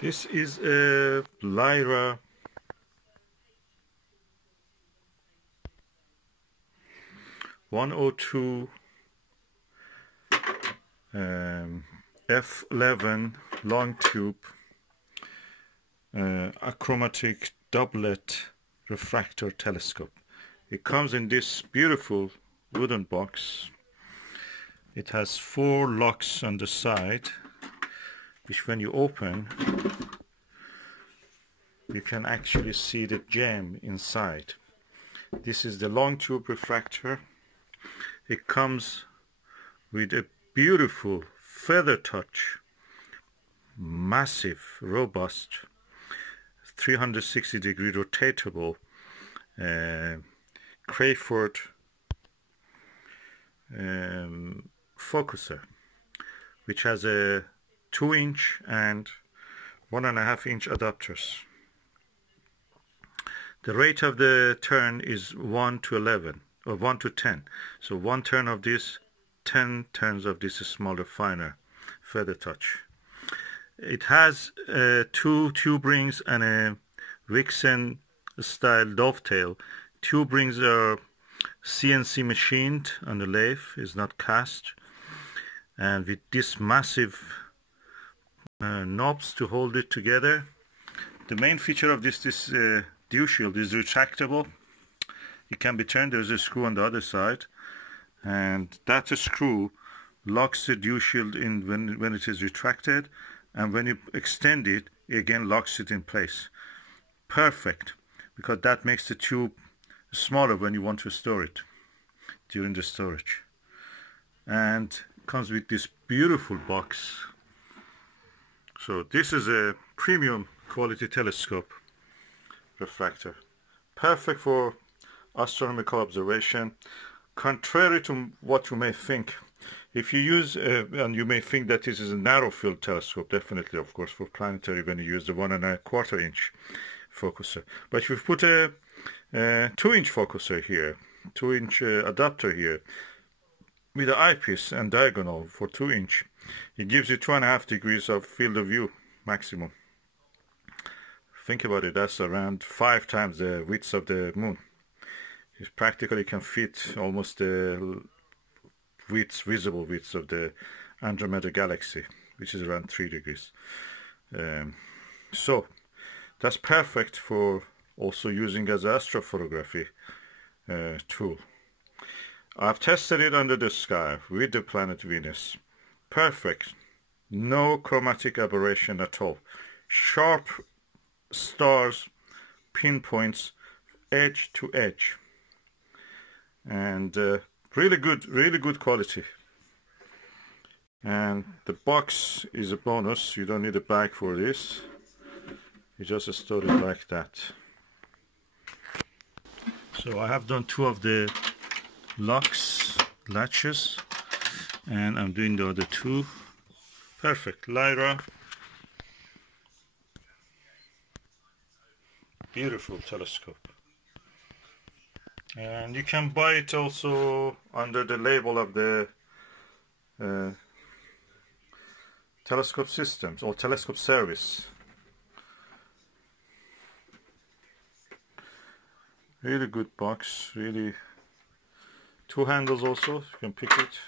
This is a Lyra 102 f11 long tube achromatic doublet refractor telescope. It comes in this beautiful wooden box. It has 4 locks on the side, which when you open you can actually see the gem inside. This is the long tube refractor. It comes with a beautiful feather touch, massive, robust, 360-degree rotatable Crayford focuser, which has a 2-inch and 1.5-inch adapters. The rate of the turn is 1 to 11 or 1 to 10. So 1 turn of this, 10 turns of this smaller, finer feather touch. It has 2 tube rings and a Vixen style dovetail. Tube rings are CNC machined on the lathe, is not cast, and with this massive knobs to hold it together. The main feature of this dew shield is retractable. It can be turned. There's a screw on the other side, and that screw locks the dew shield in when it is retracted, and when you extend it, it again locks it in place. Perfect, because that makes the tube smaller when you want to store it during the storage. And it comes with this beautiful box. So this is a premium quality telescope refractor, perfect for astronomical observation. Contrary to what you may think, if you use and you may think that this is a narrow field telescope, definitely, of course, for planetary when you use the 1.25 inch focuser. But if you put a 2-inch focuser here, 2-inch adapter here, with an eyepiece and diagonal for 2-inch, it gives you 2.5 degrees of field of view maximum. Think about it, that's around 5 times the width of the moon. It practically can fit almost the width, visible width of the Andromeda galaxy, which is around 3 degrees. So that's perfect for also using as an astrophotography tool. I've tested it under the sky with the planet Venus. Perfect, no chromatic aberration at all. Sharp stars, pinpoints, edge to edge, and really good quality. And the box is a bonus. You don't need a bag for this. You just store it like that. So I have done 2 of the latches, and I'm doing the other 2. Perfect. Lyra, beautiful telescope. And you can buy it also under the label of the telescope systems or telescope service. Really good box, really. 2 handles also, you can pick it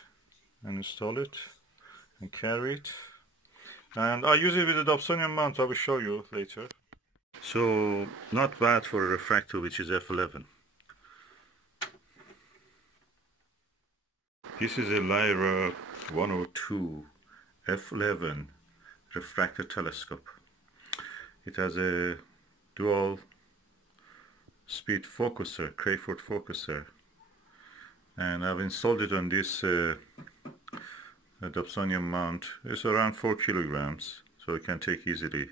and install it and carry it. And I use it with a Dobsonian mount, I will show you later. So not bad for a refractor which is f11. This is a Lyra 102 f11 refractor telescope. It has a dual speed focuser, Crayford focuser, and I've installed it on this Dobsonian mount. It's around 4 kilograms, so it can take easily.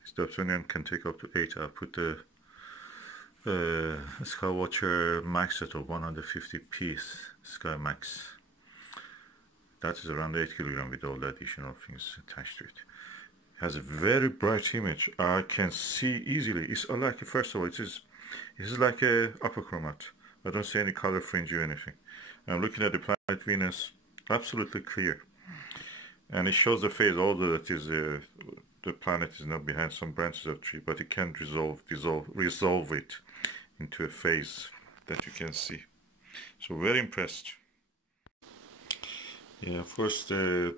This Dobsonian can take up to 8. I put the Skywatcher Max at 150 piece Sky Max. That is around 8 kilograms with all the additional things attached to it. It has a very bright image. I can see easily. It's like, first of all, it is like a upper chromat. I don't see any color fringe or anything. I'm looking at the planet Venus, absolutely clear. And it shows the phase, although that is the planet is not behind some branches of tree, but it can resolve it into a phase that you can see. So very impressed. Yeah, of course the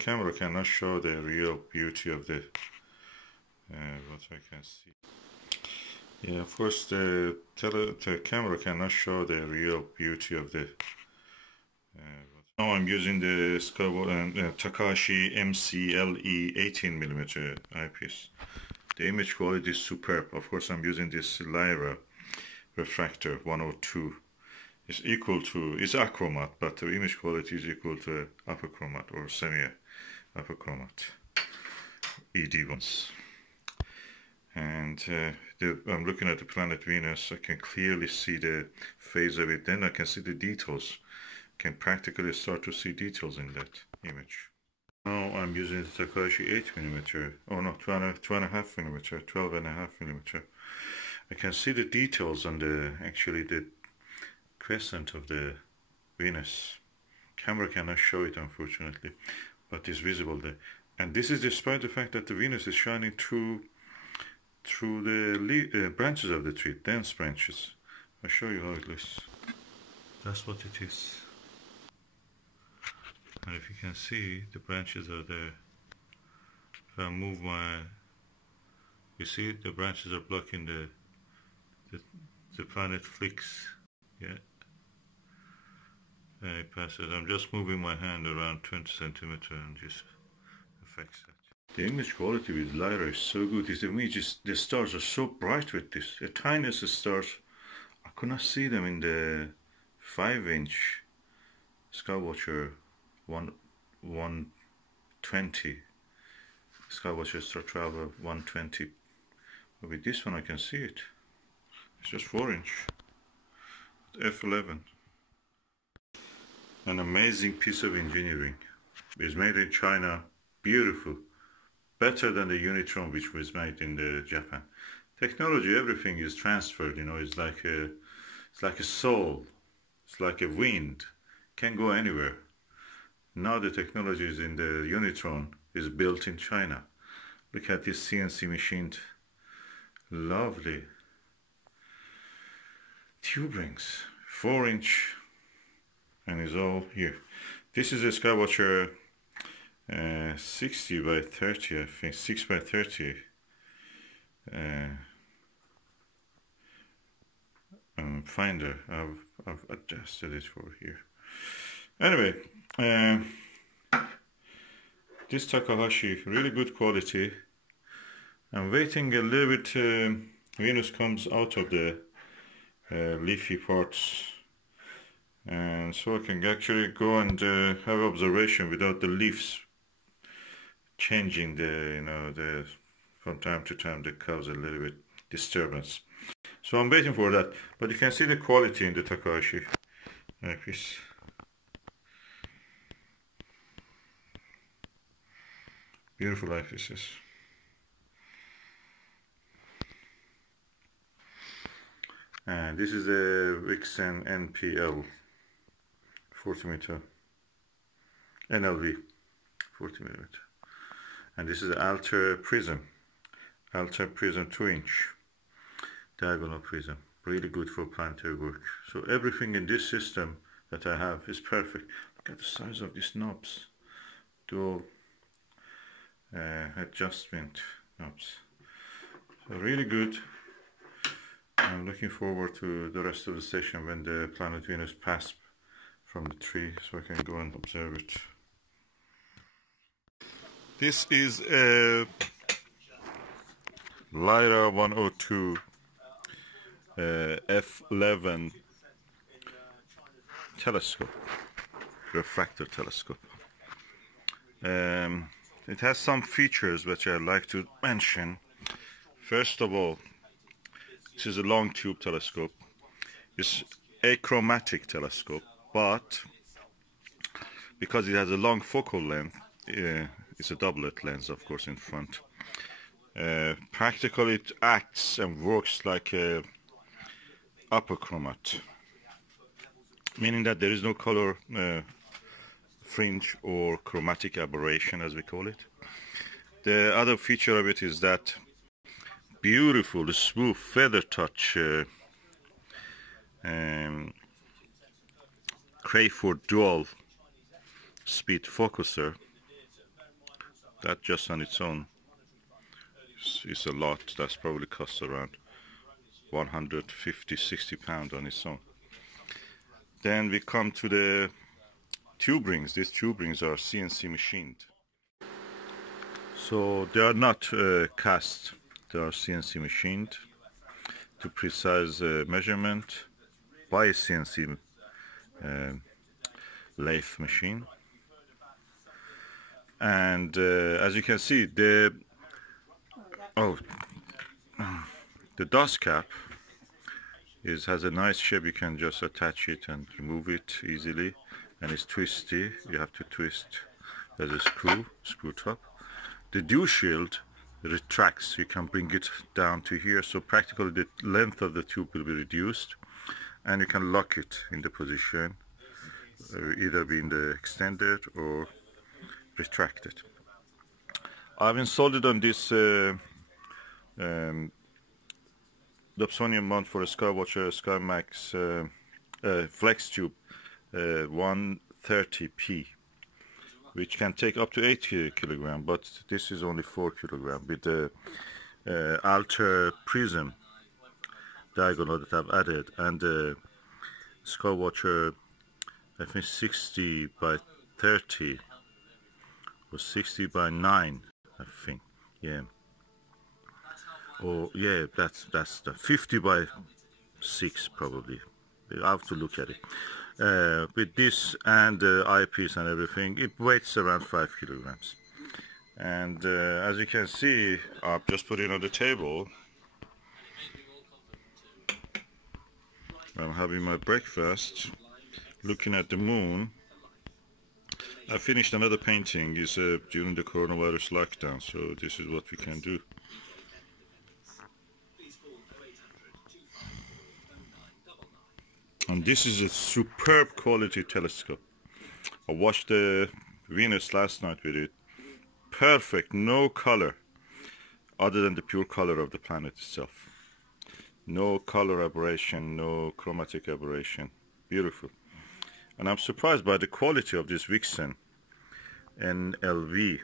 camera cannot show the real beauty of the what I can see. Yeah, of course the camera cannot show the real beauty of the now I'm using the Takashi MCLE 18mm eyepiece. The image quality is superb. Of course I'm using this Lyra Refractor 102. It's achromat, but the image quality is equal to achromat or semi-achromat ED ones. And I'm looking at the planet Venus. I can clearly see the phase of it. Then I can see the details. Can practically start to see details in that image. Now I'm using the Takashi 8mm. Oh no, 2.5mm, 12.5mm. I can see the details on the crescent of the Venus. Camera cannot show it unfortunately, but it's visible there. And this is despite the fact that the Venus is shining through the branches of the tree, dense branches. I'll show you how it looks. That's what it is. And if you can see, the branches are there. If I move you see the branches are blocking the planet flicks. Yeah. And it passes. I'm just moving my hand around 20 centimeters and just affects that. The image quality with Lyra is so good. The stars are so bright with this. The tiniest stars, I could not see them in the 5-inch Skywatcher 120. Skywatcher Star Traveler 120. But with this one I can see it. It's just 4-inch. F11. An amazing piece of engineering. It's made in China. Beautiful. Better than the Unitron which was made in Japan. Technology, everything is transferred, you know, it's like a soul. It's like a wind. Can go anywhere. Now the technology is in the Unitron is built in China. Look at this CNC machined. Lovely. Tube rings. 4-inch. And it's all here. This is a Skywatcher 60 by 30, I think, 6 by 30 finder. I've adjusted it for here. Anyway, this Takahashi, really good quality. I'm waiting a little bit. Venus comes out of the leafy parts, and so I can actually go and have observation without the leaves changing from time to time that cause a little bit disturbance. So I'm waiting for that, but you can see the quality in the Takahashi eyepiece. Beautiful eyepieces. And this is the Vixen NPL 40mm, NLV 40mm, and this is the Alter Prism 2-inch diagonal prism, really good for planetary work. So everything in this system that I have is perfect. Look at the size of these knobs, dual adjustment knobs. So really good. I'm looking forward to the rest of the session when the planet Venus passed from the tree, so I can go and observe it. This is a Lyra 102 F11 telescope, refractor telescope. It has some features which I'd like to mention. First of all, this is a long tube telescope. It's a achromatic telescope, but because it has a long focal length, it's a doublet lens, of course, in front. Practically, it acts and works like a upper chromat, meaning that there is no color fringe or chromatic aberration, as we call it. The other feature of it is that beautiful, smooth feather touch Crayford dual speed focuser. That just on its own is a lot. That's probably costs around 150–60 pounds on its own. Then we come to the tube rings. These tube rings are CNC machined. So they are not cast, they are CNC machined to precise measurement by a CNC lathe machine. And as you can see, the dust cap has a nice shape. You can just attach it and remove it easily, and it's twisty. You have to twist. There's a screw top. The dew shield retracts. You can bring it down to here, so practically the length of the tube will be reduced, and you can lock it in the position, either being the extended or retracted. I've installed it on this Dobsonian mount for a Skywatcher SkyMax Flex Tube 130p, which can take up to 8 kg, but this is only 4 kg with the alter prism diagonal that I've added, and the Skywatcher, I think 60 by 30 or 60 by 9, I think, yeah. Or yeah, that's the 50 by 6 probably. I have to look at it. With this and the eyepiece and everything, it weighs around 5 kilograms. And as you can see, I've just put it on the table. I'm having my breakfast, looking at the moon. I finished another painting. It's during the coronavirus lockdown, so this is what we can do. And this is a superb quality telescope. I watched the Venus last night with it. Perfect, no color other than the pure color of the planet itself. No color aberration, no chromatic aberration. Beautiful. And I'm surprised by the quality of this Vixen NLV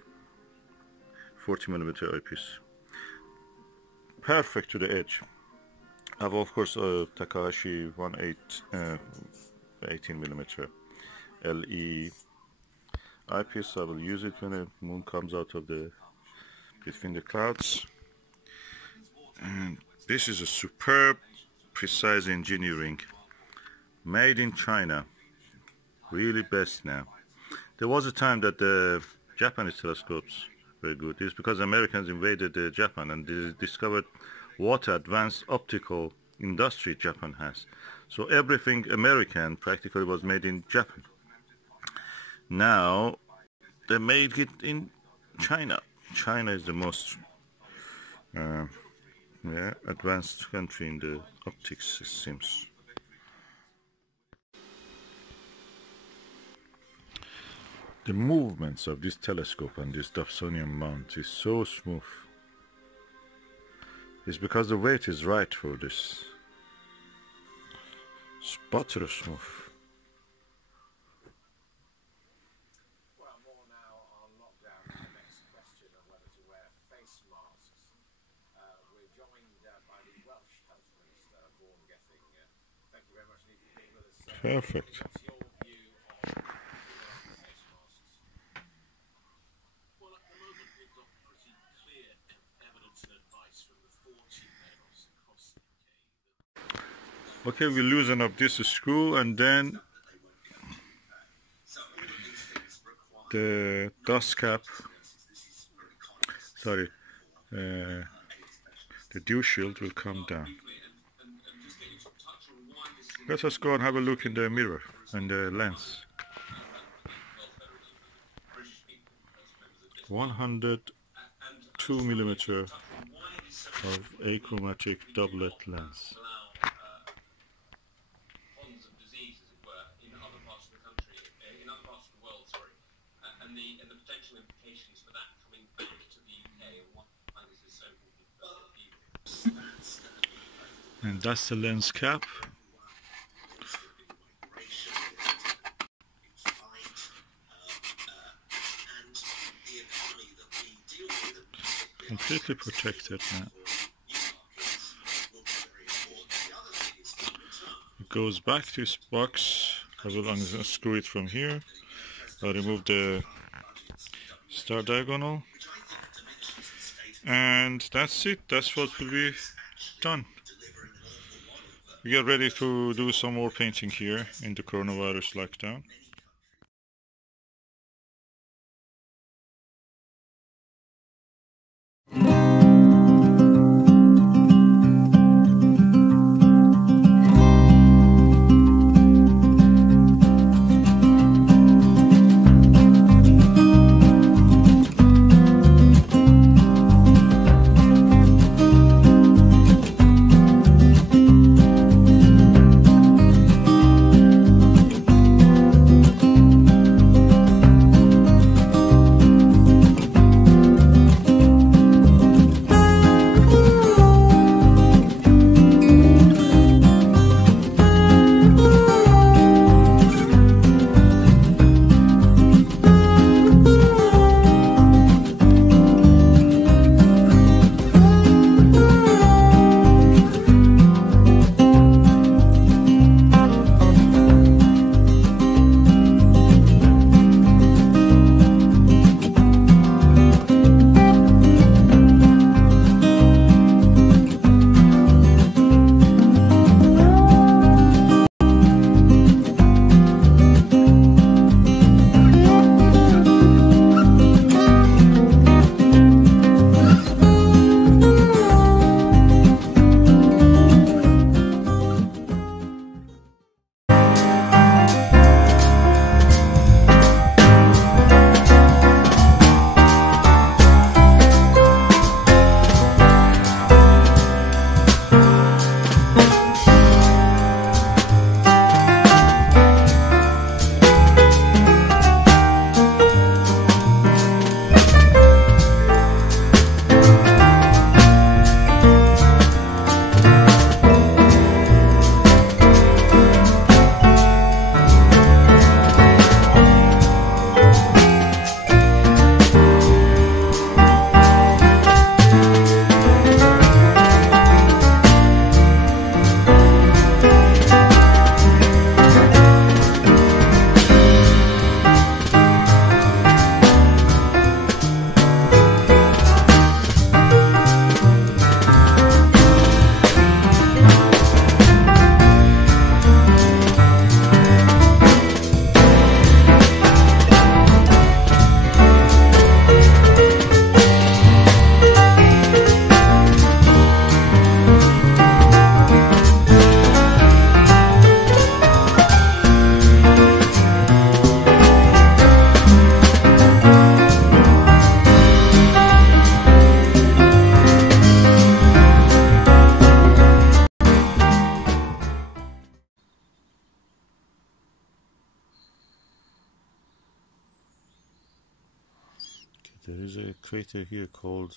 40mm eyepiece. Perfect to the edge. I have of course Takahashi 18mm LE eyepiece. I will use it when the moon comes out of between the clouds. And this is a superb, precise engineering, made in China. Really best now. There was a time that the Japanese telescopes were good. It's because Americans invaded Japan and they discovered what advanced optical industry Japan has. So everything American practically was made in Japan. Now they made it in China. China is the most advanced country in the optics, it seems. The movements of this telescope and this Dobsonian mount is so smooth. It's because the weight is right for this. It's butter smooth. Well, more now on lockdown. The next question of whether to wear face masks. We're joined by the Welsh Health Minister, Vaughan Gething. Thank you very much indeed for being with us. Perfect. What's your view on face masks? Well, at the moment we've got pretty clear evidence and advice from the 40 mayors across the UK. Okay, we loosen up this screw and then the dust cap, sorry, the dew shield will come down. Let us go and have a look in the mirror and the lens. 102mm of achromatic doublet lens. And the potential implications for that coming back to the And that's the lens cap. Completely protected now. It goes back to its box. I will unscrew it from here. I'll remove the star diagonal. And that's it. That's what will be done. We get ready to do some more painting here in the coronavirus lockdown. There is a crater here called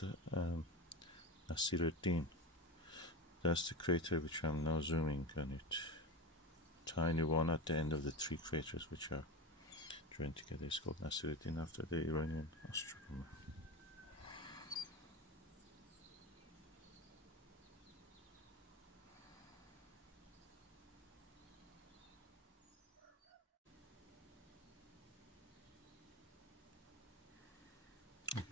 Nasiruddin. That's the crater which I'm now zooming on it. Tiny one at the end of the three craters which are joined together. It's called Nasiruddin after the Iranian astronomer.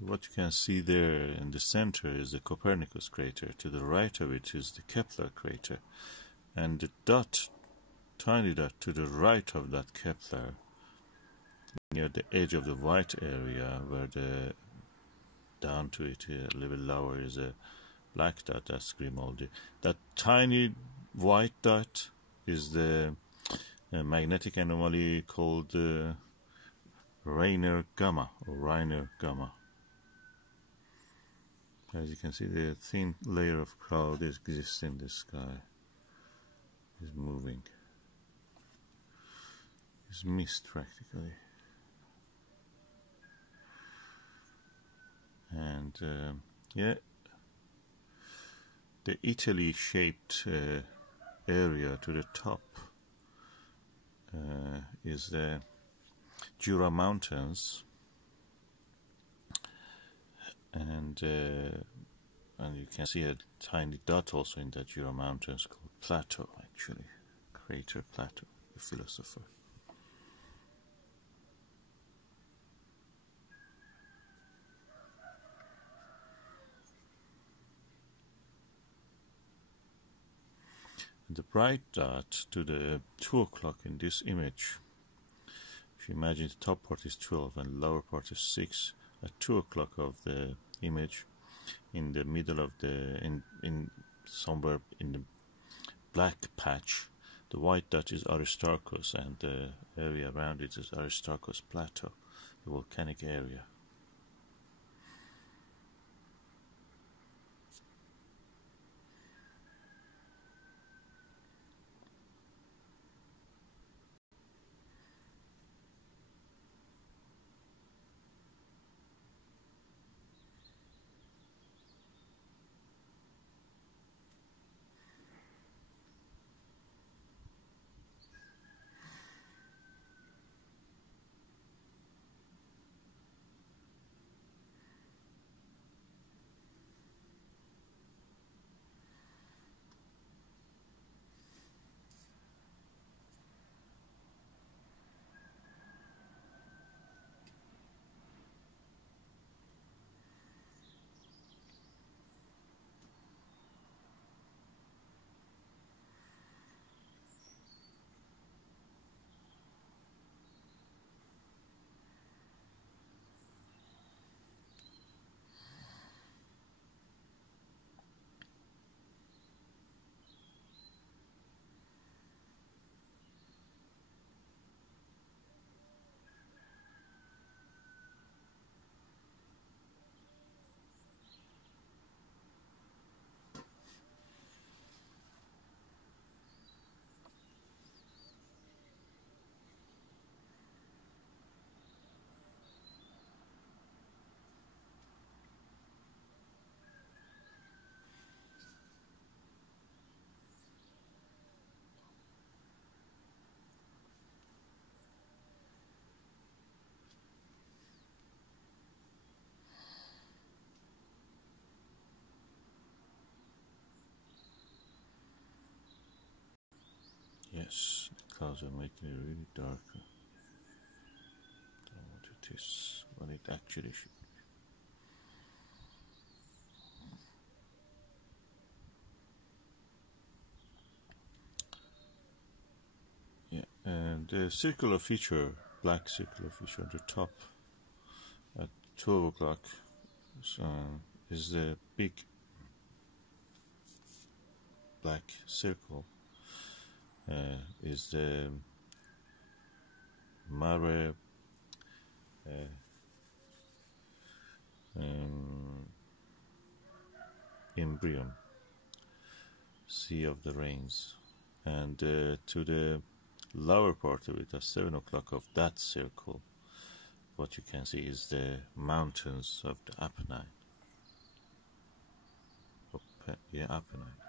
What you can see there in the center is the Copernicus crater. To the right of it is the Kepler crater. And the dot, tiny dot to the right of that Kepler, near the edge of the white area, where the down to it a little lower is a black dot, that's Grimaldi. That tiny white dot is the magnetic anomaly called Rainer Gamma, or Rainer Gamma. As you can see, the thin layer of cloud exists in the sky. Is moving. It's mist practically. And yeah, the Italy shaped area to the top is the Jura Mountains, and you can see a tiny dot also in the Jura Mountains called Plato, actually, crater Plato, the philosopher. The bright dot to the 2 o'clock in this image, if you imagine the top part is 12 and the lower part is 6, at 2 o'clock of the image, in the middle of the, in somewhere in the black patch, the white dot is Aristarchus, and the area around it is Aristarchus Plateau, the volcanic area. Yes, the clouds are making it really darker than what it is, what it actually should be. Yeah, and the circular feature, black circular feature at the top at 12 o'clock is the big black circle. Is the Mare Imbrium, Sea of the Rains, and to the lower part of it at 7 o'clock of that circle, what you can see is the mountains of the Apennine. Apennine.